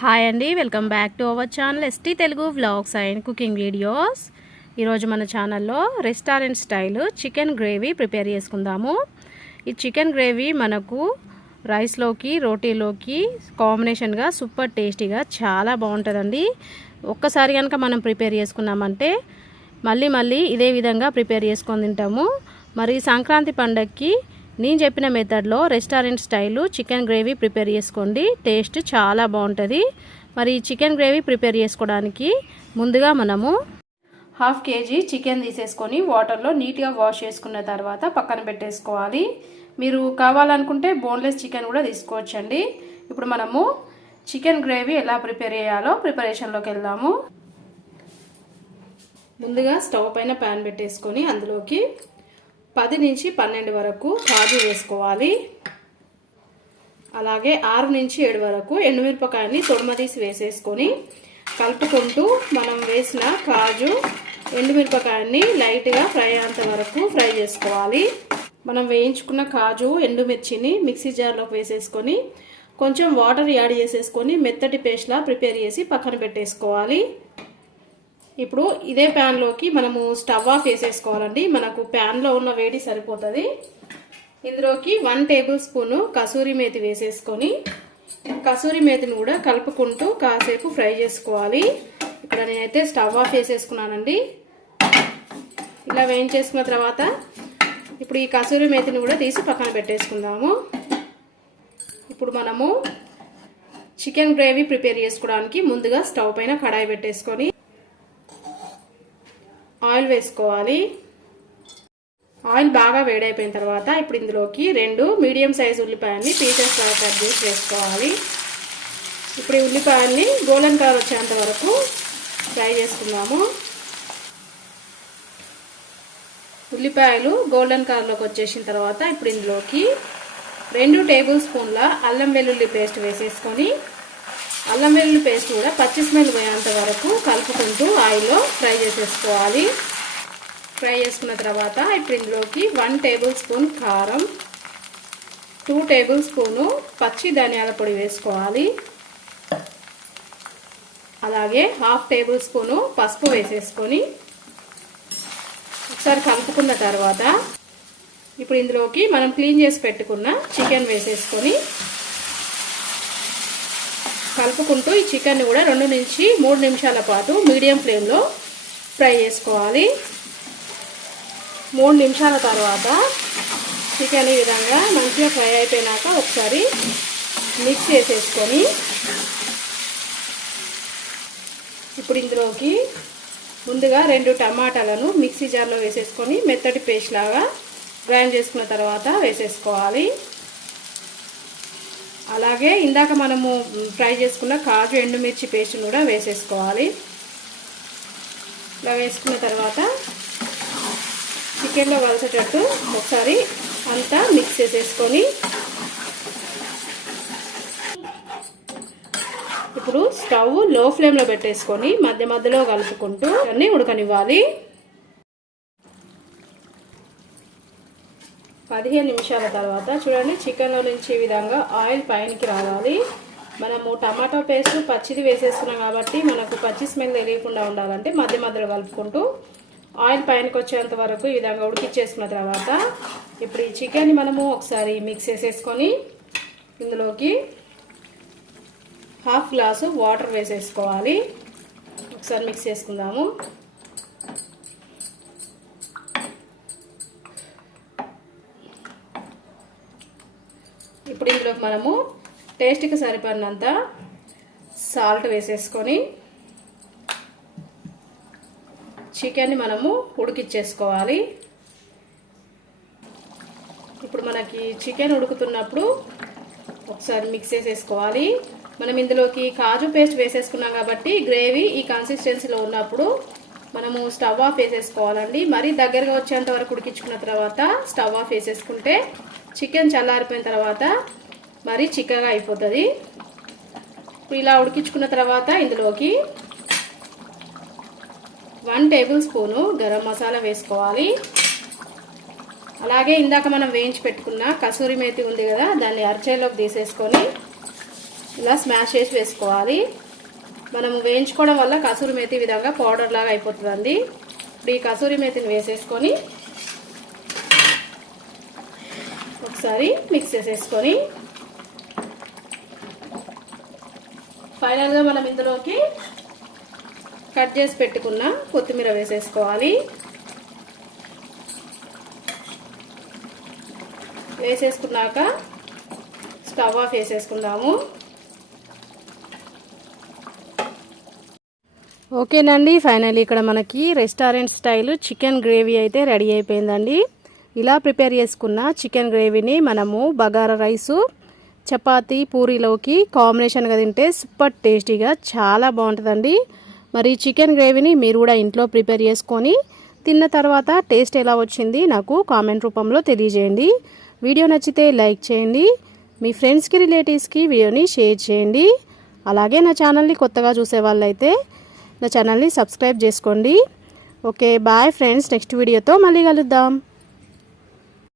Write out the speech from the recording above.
Hi అండి welcome back to our channel ST Telugu vlogs and cooking videos. ఈరోజు మన ఛానల్లో restaurant style chicken gravy prepare చేసుకుందాము. ఈ చికెన్ గ్రేవీ మనకు రైస్లోకి రోటీలోకి కాంబినేషన్గా సూపర్ టేస్టీగా చాలా బాగుంటుందండి. ఒక్కసారి కనుక మనం ప్రిపేర్ చేసుకున్నామంటే మళ్ళీ మళ్ళీ ఇదే విధంగా ప్రిపేర్ చేసుకొని తింటాము. మరి సంక్రాంతి పండగకి నేను చెప్పిన మెథడ్లో restaurant style chicken gravy prepare చేసుకోండి. టేస్ట్ చాలా బాగుంటుంది. మరి చికెన్ గ్రేవీ ప్రిపేర్ చేసుకోవడానికి ముందుగా మనము హాఫ్ కేజీ చికెన్ తీసేసుకొని వాటర్లో నీట్గా వాష్ చేసుకున్న తర్వాత పక్కన పెట్టేసుకోవాలి. మీరు కావాలనుకుంటే బోన్లెస్ చికెన్ కూడా తీసుకోవచ్చండి. ఇప్పుడు మనము చికెన్ గ్రేవీ ఎలా ప్రిపేర్ చేయాలో ప్రిపరేషన్లోకి వెళ్దాము. ముందుగా స్టవ్ పైన ప్యాన్ పెట్టేసుకొని అందులోకి పది నుంచి పన్నెండు వరకు కాజు వేసుకోవాలి. అలాగే ఆరు నుంచి ఏడు వరకు ఎండుమిరపకాయని తొడమదీసి వేసేసుకొని కలుపుకుంటూ మనం వేసిన కాజు ఎండుమిరపకాయని లైట్గా ఫ్రై అయ్యేంత వరకు ఫ్రై చేసుకోవాలి. మనం వేయించుకున్న కాజు ఎండుమిర్చిని మిక్సీ జార్లోకి వేసేసుకొని కొంచెం వాటర్ యాడ్ చేసేసుకొని మెత్తటి పేస్ట్లా ప్రిపేర్ చేసి పక్కన పెట్టేసుకోవాలి. ఇప్పుడు ఇదే ప్యాన్లోకి మనము స్టవ్ ఆఫ్ వేసేసుకోవాలండి మనకు ప్యాన్లో ఉన్న వేడి సరిపోతుంది. ఇందులోకి one tablespoon kasuri methi వేసేసుకొని కసూరి మేతిని కూడా కలుపుకుంటూ కాసేపు ఫ్రై చేసుకోవాలి. ఇక్కడ నేనైతే స్టవ్ ఆఫ్ వేసేసుకున్నానండి ఇలా వేయించేసుకున్న తర్వాత ఇప్పుడు ఈ కసూరి మేతిని కూడా తీసి పక్కన పెట్టేసుకుందాము. ఇప్పుడు మనము చికెన్ గ్రేవీ ప్రిపేర్ చేసుకోవడానికి ముందుగా స్టవ్ పైన కడాయి పెట్టేసుకొని ఆయిల్ వేసుకోవాలి. ఆయిల్ బాగా వేడైపోయిన తర్వాత ఇప్పుడు ఇందులోకి రెండు మీడియం సైజ్ ఉల్లిపాయల్ని పీసెస్ కట్ చేసి వేసుకోవాలి. ఇప్పుడు ఈ ఉల్లిపాయల్ని గోల్డెన్ కలర్ వచ్చేంత వరకు ఫ్రై చేసుకుందాము. ఉల్లిపాయలు గోల్డెన్ కలర్లోకి వచ్చేసిన తర్వాత ఇప్పుడు ఇందులోకి రెండు టేబుల్ స్పూన్ల అల్లం వెల్లుల్లి పేస్ట్ వేసేసుకొని అల్లం వెల్లుల్లి పేస్ట్ కూడా పచ్చి స్మెల్ పోయేంత వరకు కలుపుకుంటూ ఆయిల్లో ఫ్రై చేసేసుకోవాలి. ఫ్రై చేసుకున్న తర్వాత ఇప్పుడు ఇందులోకి వన్ టేబుల్ స్పూన్ కారం టూ టేబుల్ స్పూను పచ్చి ధనియాల పొడి వేసుకోవాలి. అలాగే హాఫ్ టేబుల్ స్పూను పసుపు వేసేసుకొని ఒకసారి కలుపుకున్న తర్వాత ఇప్పుడు ఇందులోకి మనం క్లీన్ చేసి పెట్టుకున్న చికెన్ వేసేసుకొని కలుపుకుంటూ ఈ చికెన్ కూడా రెండు నుంచి మూడు నిమిషాల పాటు మీడియం ఫ్లేమ్లో ఫ్రై చేసుకోవాలి. మూడు నిమిషాల తర్వాత చికెన్ ఈ విధంగా మంచిగా ఫ్రై అయిపోయినాక ఒకసారి మిక్స్ చేసేసుకొని ఇప్పుడు ఇందులోకి ముందుగా రెండు టమాటాలను మిక్సీ జార్లో వేసేసుకొని మెత్తటి పేస్ట్ లాగా గ్రైండ్ చేసుకున్న తర్వాత వేసేసుకోవాలి. అలాగే ఇందాక మనము ఫ్రై చేసుకున్న కాజు ఎండుమిర్చి పేస్ట్ను కూడా వేసేసుకోవాలి. ఇలా వేసుకున్న తర్వాత చికెన్లో కలిసేటట్టు ఒకసారి అంతా మిక్స్ చేసేసుకొని ఇప్పుడు స్టవ్లో ఫ్లేమ్లో పెట్టేసుకొని మధ్య మధ్యలో కలుపుకుంటూ అన్నీ ఉడకనివ్వాలి. పదిహేను నిమిషాల తర్వాత చూడండి చికెన్లో నుంచి ఈ విధంగా ఆయిల్ పైనకి రావాలి. మనము టమాటో పేస్ట్ పచ్చిది వేసేస్తున్నాం కాబట్టి మనకు పచ్చి స్మెల్ తెలియకుండా ఉండాలంటే మధ్య మధ్యలో కలుపుకుంటూ ఆయిల్ పైనకి వచ్చేంత వరకు ఈ విధంగా ఉడికిచ్చేసుకున్న తర్వాత ఇప్పుడు ఈ చికెన్ని మనము ఒకసారి మిక్స్ చేసేసుకొని ఇందులోకి హాఫ్ గ్లాసు వాటర్ వేసేసుకోవాలి. ఒకసారి మిక్స్ చేసుకుందాము. ఇప్పుడు ఇందులోకి మనము టేస్ట్కి సరిపడినంత సాల్ట్ వేసేసుకొని చికెన్ని మనము ఉడికిచ్చేసుకోవాలి. ఇప్పుడు మనకి చికెన్ ఉడుకుతున్నప్పుడు ఒకసారి మిక్స్ చేసేసుకోవాలి. మనం ఇందులోకి కాజు పేస్ట్ వేసేసుకున్నాం కాబట్టి గ్రేవీ ఈ కన్సిస్టెన్సీలో ఉన్నప్పుడు మనము స్టవ్ ఆఫ్ వేసేసుకోవాలండి మరీ దగ్గరగా వచ్చేంత వరకు ఉడికించుకున్న తర్వాత స్టవ్ ఆఫ్ వేసేసుకుంటే చికెన్ చల్లారిపోయిన తర్వాత మరీ చిక్కగా అయిపోతుంది. ఇప్పుడు ఇలా ఉడికించుకున్న తర్వాత ఇందులోకి one tablespoon garam masala వేసుకోవాలి. అలాగే ఇందాక మనం వేయించి పెట్టుకున్న కసూరి మేతి ఉంది కదా దాన్ని అరచేలోకి తీసేసుకొని ఇలా స్మాష్ చేసి వేసుకోవాలి. మనం వేయించుకోవడం వల్ల కసూరి మేతి విధంగా పౌడర్ లాగా అయిపోతుందండి. ఇప్పుడు ఈ కసూరి మేతిని వేసేసుకొని ఒకసారి మిక్స్ చేసేసుకొని ఫైనల్గా మనం ఇందులోకి కట్ చేసి పెట్టుకున్న కొత్తిమీర వేసేసుకోవాలి. వేసేసుకున్నాక స్టవ్ ఆఫ్ వేసేసుకుందాము ఓకేనండి ఫైనల్ ఇక్కడ మనకి రెస్టారెంట్ స్టైల్ చికెన్ గ్రేవీ అయితే రెడీ అయిపోయిందండి. ఇలా ప్రిపేర్ చేసుకున్న చికెన్ గ్రేవీని మనము బగారా రైసు చపాతీ పూరీలోకి కాంబినేషన్గా తింటే సూపర్ టేస్టీగా చాలా బాగుంటుందండి. మరి చికెన్ గ్రేవీని మీరు కూడా ఇంట్లో ప్రిపేర్ చేసుకొని తిన్న తర్వాత టేస్ట్ ఎలా వచ్చింది నాకు కామెంట్ రూపంలో తెలియజేయండి. వీడియో నచ్చితే లైక్ చేయండి. మీ ఫ్రెండ్స్కి రిలేటివ్స్కి వీడియోని షేర్ చేయండి. అలాగే నా ఛానల్ని కొత్తగా చూసే వాళ్ళైతే నా ఛానల్ని సబ్స్క్రైబ్ చేసుకోండి. Okay bye friends. నెక్స్ట్ వీడియోతో మళ్ళీ కలుద్దాం.